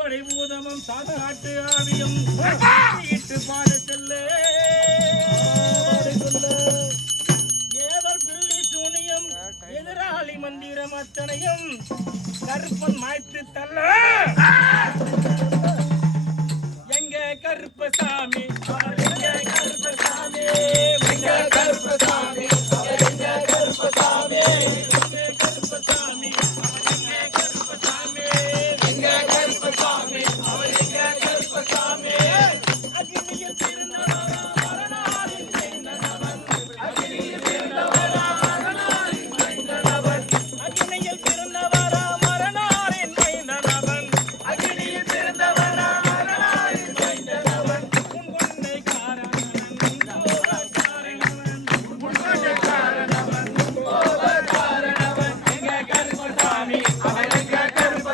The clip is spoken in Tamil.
படை பூதமும் சாத்தாட்டு ஆவியும் இட்டு பாட செல்ல ஏவல் பிள்ளி சூனியம் எதிராளி மந்திரம் அத்தனையும் கருப்பன் மாய்த்து தள்ள எங்க கருப்பசாமி எங்க கருப்பசாமி எங்க கருப்பசாமி எங்க கருப்பசாமி